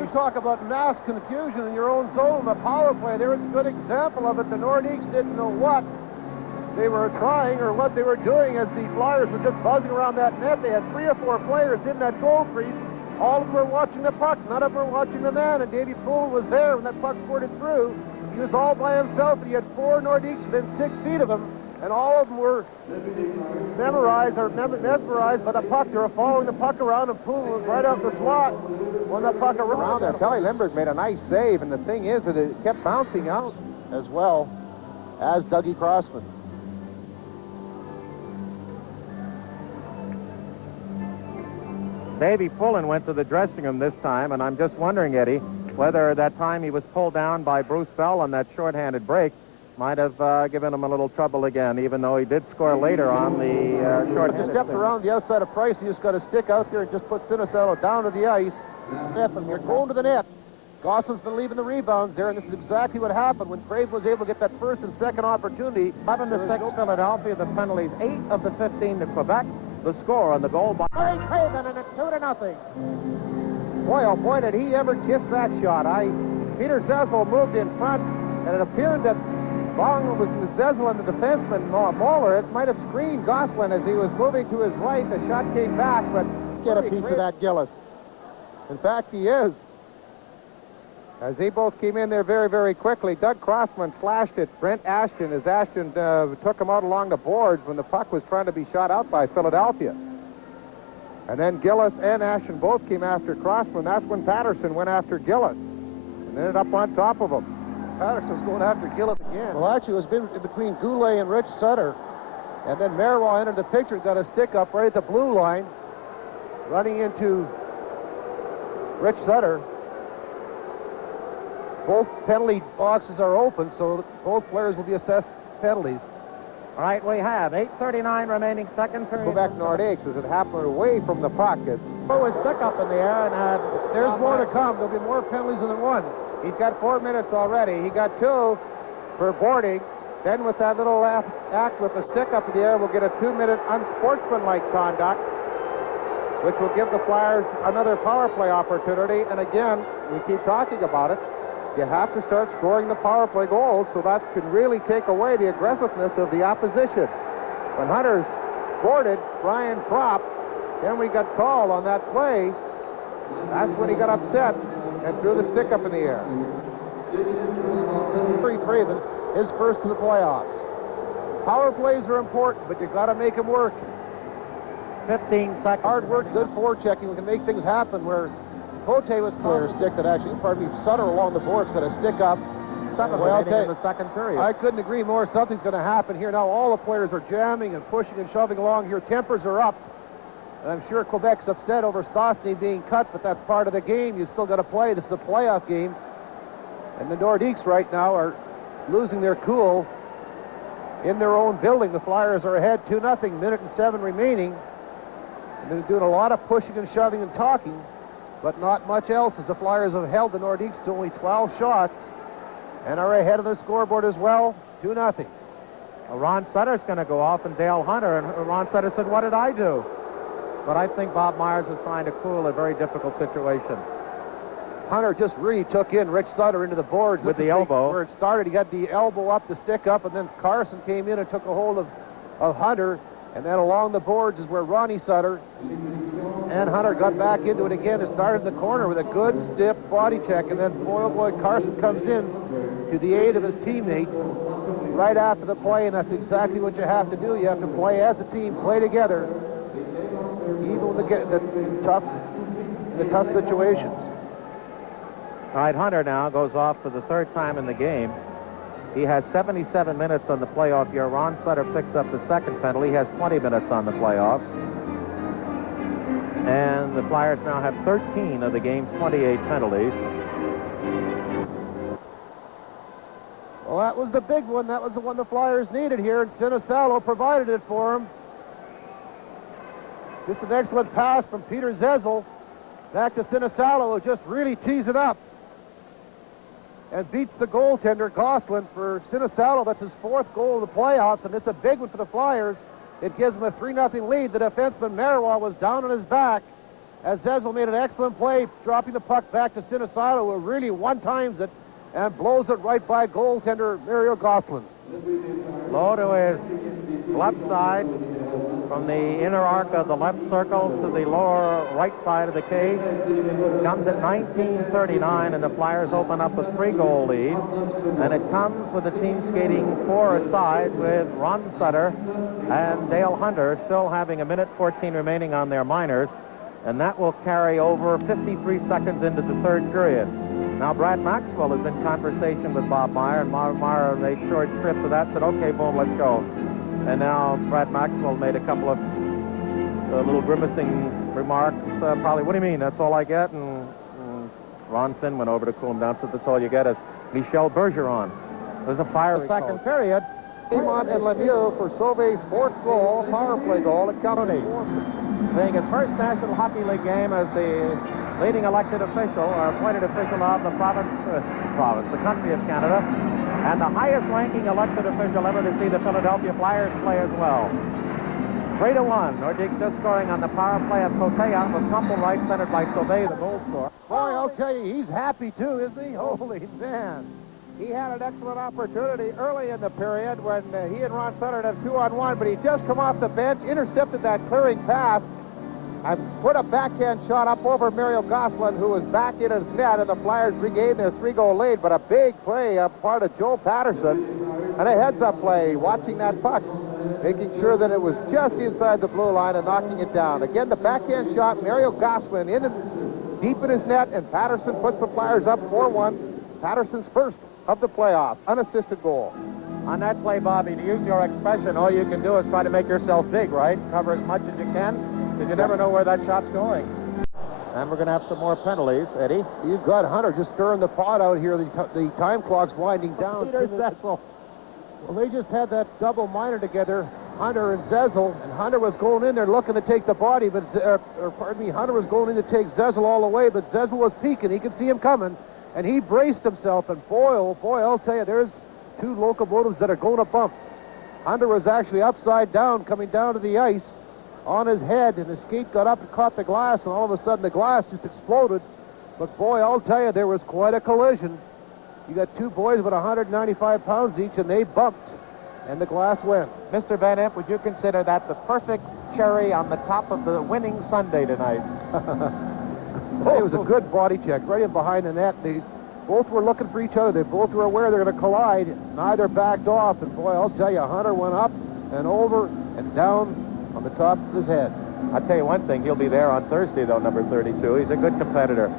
You talk about mass confusion in your own zone. The power play there is a good example of it. The Nordiques didn't know what they were trying or what they were doing as the Flyers were just buzzing around that net. They had 3 or 4 players in that goal crease. All of them were watching the puck. None of them were watching the man. And Dave Poulin was there when that puck squirted through. He was all by himself, and he had 4 Nordiques within 6 feet of him. And all of them were mesmerized by the puck. They were following the puck around, and Poulin was right out the slot when the puck around there. Kelly Lindbergh made a nice save, and the thing is that it kept bouncing out as well as Dougie Crossman. Davey Poulin went to the dressing room this time, and I'm just wondering, Eddie, whether that time he was pulled down by Bruce Bell on that shorthanded break might have given him a little trouble again, even though he did score later on the shorthanded. Just stepped around the outside of Price. He just got to stick out there and just put Sinisalo down to the ice. And you're going to the net. Gosselin's been leaving the rebounds there, and this is exactly what happened when Craven was able to get that first and second opportunity. 11-6 Philadelphia, the penalties 8 of the 15 to Quebec. The score on the goal by Craven, and it's 2-0. Boy, oh boy, did he ever kiss that shot. Peter Zezel moved in front, and it appeared that Long was Zezel and the defenseman, Moeller. It might have screened Gosselin as he was moving to his right. The shot came back, but get a piece of that, Gillis. In fact, he is. As they both came in there very, very quickly, Doug Crossman slashed it. Brent Ashton, as Ashton took him out along the boards when the puck was trying to be shot out by Philadelphia. And then Gillis and Ashton both came after Crossman. That's when Paterson went after Gillis and ended up on top of him. Paterson's going after Gillis again. Well, actually, it was in between Goulet and Rich Sutter. And then Marois entered the picture, got a stick up right at the blue line, running into Rich Sutter. Both penalty boxes are open, so both players will be assessed penalties. All right, we have 8:39 remaining second period. Quebec Nordiques, as it happened away from the puck. It was stuck up in the air and had... There's more to come. There'll be more penalties than one. He's got 4 minutes already. He got 2 for boarding. Then with that little act with the stick up in the air, we'll get a 2-minute unsportsmanlike conduct, which will give the Flyers another power play opportunity. And again, we keep talking about it. You have to start scoring the power play goals, so that can really take away the aggressiveness of the opposition. When Hunter's boarded Brian Propp, then we got called on that play. That's when he got upset and threw the stick up in the air. Craven is first to the playoffs. Power plays are important, but you've got to make them work. 15 seconds. Hard work, good forechecking. We can make things happen where Cote was clear stick that actually, Sutter along the boards got a stick up. In the second period. I couldn't agree more. Something's going to happen here. Now all the players are jamming and pushing and shoving along here. Tempers are up. And I'm sure Quebec's upset over Stastny being cut, but that's part of the game. You still got to play. This is a playoff game. And the Nordiques right now are losing their cool in their own building. The Flyers are ahead 2-0, minute and 7 remaining. And they're doing a lot of pushing and shoving and talking, but not much else, as the Flyers have held the Nordiques to only 12 shots and are ahead of the scoreboard as well, 2-0. Well, Ron Sutter's going to go off and Dale Hunter, and Ron Sutter said, "What did I do?" But I think Bob Myers is trying to cool a very difficult situation. Hunter just really took in Rich Sutter into the boards with the elbow. Where it started, he got the elbow up, the stick up, and then Carson came in and took a hold of Hunter. And then along the boards is where Ronnie Sutter and Hunter got back into it again. It started in the corner with a good stiff body check. And then, boy, oh boy, Carson comes in to the aid of his teammate right after the play. And that's exactly what you have to do. You have to play as a team, play together, even with the tough situations. All right, Hunter now goes off for the 3rd time in the game. He has 77 minutes on the playoff year. Ron Sutter picks up the 2nd penalty. He has 20 minutes on the playoff. And the Flyers now have 13 of the game's 28 penalties. Well, that was the big one. That was the one the Flyers needed here, and Sinisalo provided it for him. Just an excellent pass from Peter Zezel back to Sinisalo, who just really tees it up and beats the goaltender, Gosselin, for Sinisalo. That's his 4th goal of the playoffs, and it's a big one for the Flyers. It gives them a 3-0 lead. The defenseman, Marois, was down on his back, as Zezel made an excellent play, dropping the puck back to Sinisalo, who really one-times it and blows it right by goaltender Mario Gosselin. Low to his left side, from the inner arc of the left circle to the lower right side of the cage. Comes at 19:39, and the Flyers open up a 3-goal lead. And it comes with the team skating 4 aside, with Ron Sutter and Dale Hunter still having 1:14 remaining on their minors. And that will carry over 53 seconds into the third period. Now, Brad Maxwell is in conversation with Bob Meyer, and Bob Meyer made short trip to that, said, okay, boom, let's go. And now Brad Maxwell made a couple of little grimacing remarks. Probably, what do you mean? That's all I get? And Ron Finn went over to cool him down, said that's all you get is Michel Bergeron. There's a fiery Second coach. period. Fremont and Lemieux for Sauvé's 4th goal, power play goal at County. Playing his first National Hockey League game as the leading elected official, or appointed official of the the country of Canada, and the highest-ranking elected official ever to see the Philadelphia Flyers play as well. 3-1. Nordiques just scoring on the power play of Cotea with Crumple right, centered by Sauvé, the goal scorer. Boy, I'll tell you, he's happy too, isn't he? Holy man. He had an excellent opportunity early in the period when he and Ron Sutter had 2-on-1, but he just come off the bench, intercepted that clearing pass, and put a backhand shot up over Mario Gosselin, who was back in his net, and the Flyers regained their 3-goal lead. But a big play up part of Joe Paterson, and a heads-up play, watching that puck, making sure that it was just inside the blue line and knocking it down. Again, the backhand shot, Mario Gosselin in and deep in his net, and Paterson puts the Flyers up 4-1. Paterson's first of the playoffs, unassisted goal. On that play, Bobby, to use your expression, all you can do is try to make yourself big, right? Cover as much as you can, because you never know where that shot's going. And we're going to have some more penalties, Eddie. You've got Hunter just stirring the pot out here. The time clock's winding down. Peter Zezel. Well, they just had that double minor together, Hunter and Zezel, and Hunter was going in there looking to take the body, but, Hunter was going in to take Zezel all the way, but Zezel was peeking. He could see him coming, and he braced himself, and boy, oh boy, I'll tell you, there's 2 locomotives that are going to bump. Hunter was actually upside down, coming down to the ice on his head, and his skate got up and caught the glass, and all of a sudden the glass just exploded. But boy, I'll tell you, there was quite a collision. You got 2 boys with 195 pounds each, and they bumped, and the glass went. Mr. Van Imp, would you consider that the perfect cherry on the top of the winning Sunday tonight? It was a good body check right in behind the net. They both were looking for each other. They both were aware they're going to collide. Neither backed off, and boy, I'll tell you, Hunter went up and over and down on the top of his head. I'll tell you one thing, he'll be there on Thursday, though, number 32. He's a good competitor.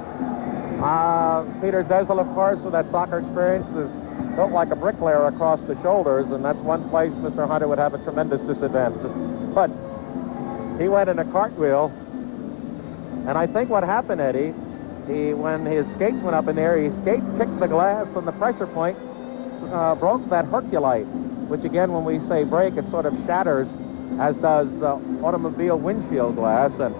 Peter Zezel, of course, with that soccer experience, is built like a bricklayer across the shoulders, and that's one place Mr. Hunter would have a tremendous disadvantage. But he went in a cartwheel, and I think what happened, Eddie, when his skates went up in the air, his skates kicked the glass on the pressure point, broke that Herculite, which again, when we say break, it sort of shatters, as does automobile windshield glass, and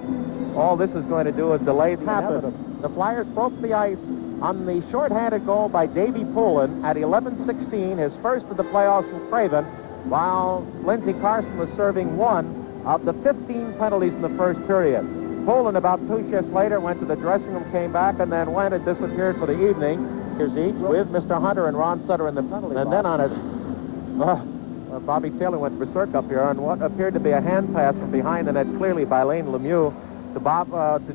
all this is going to do is delay the inevitable. The Flyers broke the ice on the shorthanded goal by Dave Poulin at 11:16, his first of the playoffs from Craven, while Lindsey Carson was serving 1 of the 15 penalties in the first period. Poulin, about 2 shifts later, went to the dressing room, came back, and then went and disappeared for the evening. Here's each with Mr. Hunter and Ron Sutter in the penalty box. And then on his... Bobby Taylor went berserk up here on what appeared to be a hand pass from behind the net, clearly by Lane Lemieux, to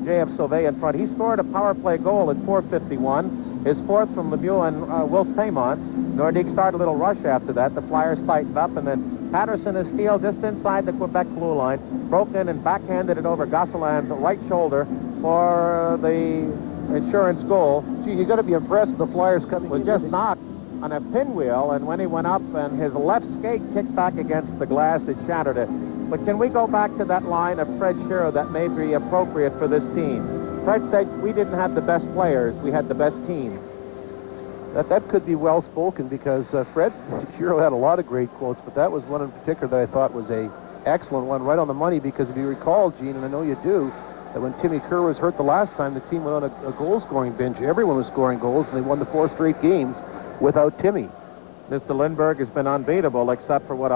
J.F. Sauvé in front. He scored a power play goal at 4:51, his 4th from Lemieux and Wilf Paymont. Nordiques started a little rush after that. The Flyers tightened up, and then Paterson is steal just inside the Quebec blue line, broke in and backhanded it over Gosselin's right shoulder for the insurance goal. Gee, you got to be impressed with the Flyers coming was in. Just knocked on a pinwheel, and when he went up and his left skate kicked back against the glass, it shattered it. But can we go back to that line of Fred Shero that may be appropriate for this team? Fred said we didn't have the best players, we had the best team. That could be well spoken, because Fred Shero had a lot of great quotes, but that was one in particular that I thought was a excellent one, right on the money, because if you recall, Gene, and I know you do, that when Timmy Kerr was hurt the last time, the team went on a goal-scoring binge. Everyone was scoring goals, and they won the 4 straight games without Timmy. Mr. Lindbergh has been unbeatable, except for what